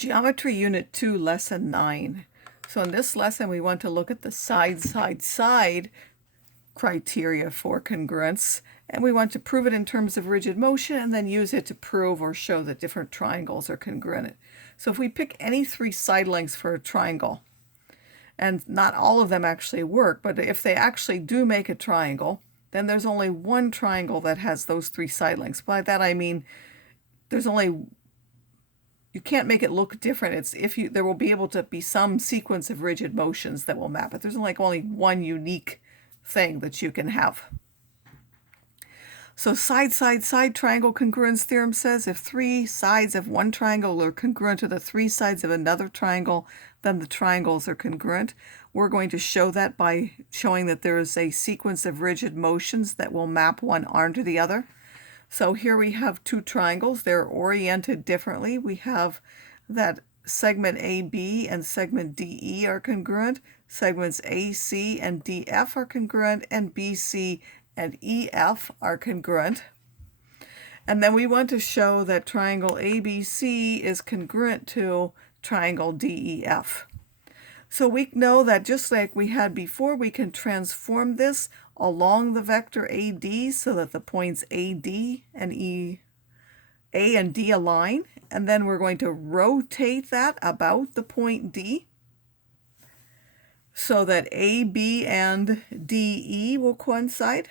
Geometry Unit 2, Lesson 9. So in this lesson, we want to look at the side criteria for congruence, and we want to prove it in terms of rigid motion and then use it to prove or show that different triangles are congruent. So if we pick any three side lengths for a triangle, and not all of them actually work, but if they actually do make a triangle, then there's only one triangle that has those three side lengths. By that I mean you can't make it look different. There will be able to be some sequence of rigid motions that will map it. There's only one unique thing that you can have. So side triangle congruence theorem says if three sides of one triangle are congruent to the three sides of another triangle, then the triangles are congruent. We're going to show that by showing that there is a sequence of rigid motions that will map one arm to the other. So here we have two triangles. They're oriented differently. We have that segment AB and segment DE are congruent. Segments AC and DF are congruent, and BC and EF are congruent. And then we want to show that triangle ABC is congruent to triangle DEF. So we know that just like we had before, we can transform this along the vector AD so that the points AD and A and D align, and then we're going to rotate that about the point D so that AB and DE will coincide.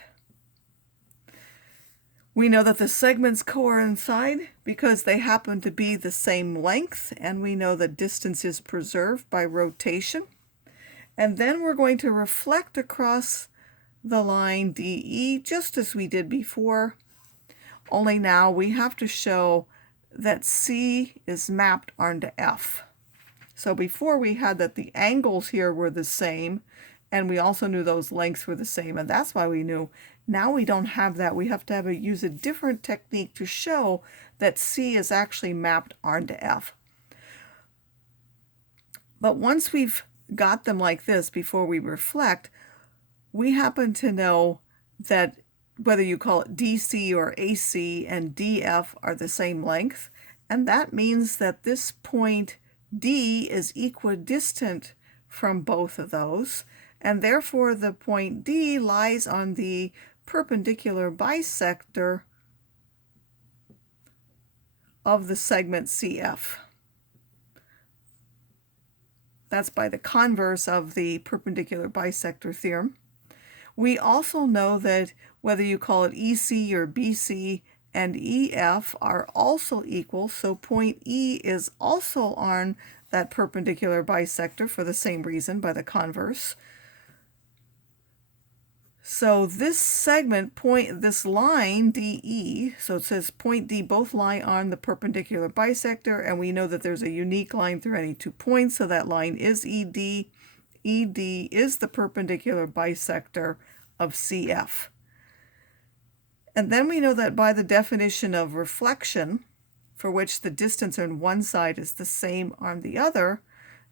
We know that the segments coincide because they happen to be the same length, and we know that distance is preserved by rotation. And then we're going to reflect across the line DE just as we did before, only now we have to show that C is mapped onto F. So before we had that the angles here were the same, and we also knew those lengths were the same, and that's why we knew. Now we don't have that. We have to use a different technique to show that C is actually mapped onto F. But once we've got them like this before we reflect, we happen to know that whether you call it DC or AC and DF are the same length, and that means that this point D is equidistant from both of those, and therefore the point D lies on the perpendicular bisector of the segment CF. That's by the converse of the perpendicular bisector theorem. We also know that whether you call it EC or BC and EF are also equal, so point E is also on that perpendicular bisector for the same reason, by the converse. So this segment, this line DE, so it says point D, both lie on the perpendicular bisector, and we know that there's a unique line through any 2 points, so that line is ED. ED is the perpendicular bisector of CF. And then we know that by the definition of reflection, for which the distance on one side is the same on the other,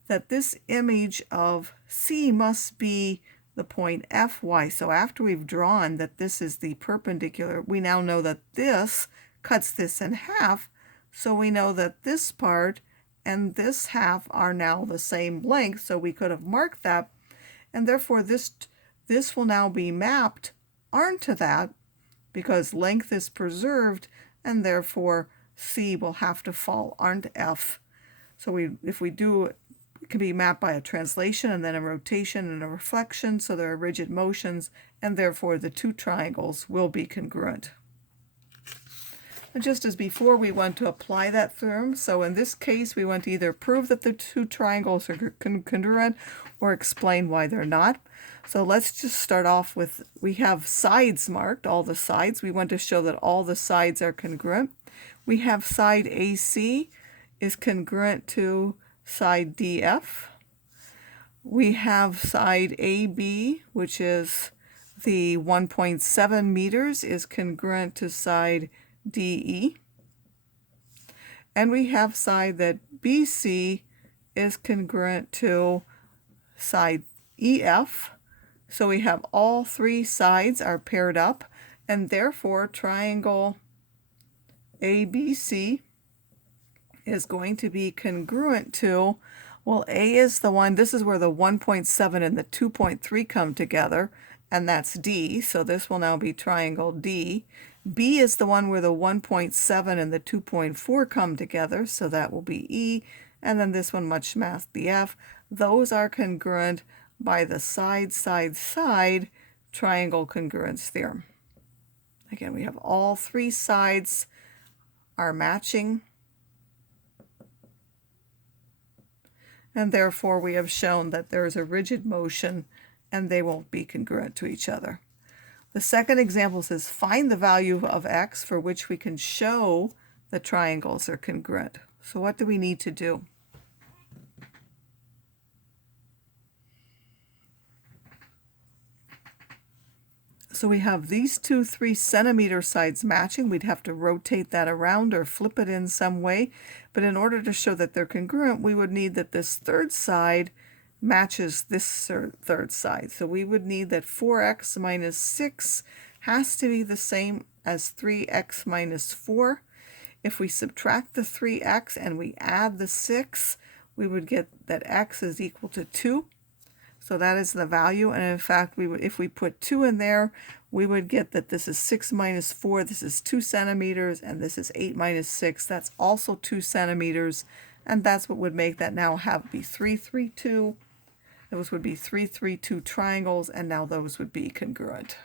that this image of C must be the point FY. So after we've drawn that this is the perpendicular, we now know that this cuts this in half, so we know that this part and this half are now the same length, so we could have marked that, and therefore this will now be mapped onto that because length is preserved, and therefore C will have to fall onto F. So if we do it, it can be mapped by a translation and then a rotation and a reflection, so there are rigid motions, and therefore the two triangles will be congruent. And just as before, we want to apply that theorem. So in this case, we want to either prove that the two triangles are congruent or explain why they're not. So let's just start off with, we have sides marked, all the sides. We want to show that all the sides are congruent. We have side AC is congruent to side DF. We have side AB, which is the 1.7 meters, is congruent to side DE. And we have side that BC is congruent to side EF. So we have all three sides are paired up, and therefore triangle ABC is going to be congruent to, well, A is the one, this is where the 1.7 and the 2.3 come together, and that's D, so this will now be triangle D. B is the one where the 1.7 and the 2.4 come together, so that will be E, and then this one, much math, the F. Those are congruent by the side triangle congruence theorem. Again, we have all three sides are matching, and therefore we have shown that there is a rigid motion and they will be congruent to each other. The second example says find the value of x for which we can show the triangles are congruent. So what do we need to do? So we have these two 3 centimeter sides matching. We'd have to rotate that around or flip it in some way. But in order to show that they're congruent, we would need that this third side matches this third side. So we would need that 4x minus 6 has to be the same as 3x minus 4. If we subtract the 3x and we add the 6, we would get that x is equal to 2. So that is the value, and in fact, if we put 2 in there, we would get that this is 6 minus 4, this is 2 centimeters, and this is 8 minus 6, that's also 2 centimeters, and that's what would make that now be 3, 3, 2. Those would be 3, 3, 2 triangles, and now those would be congruent.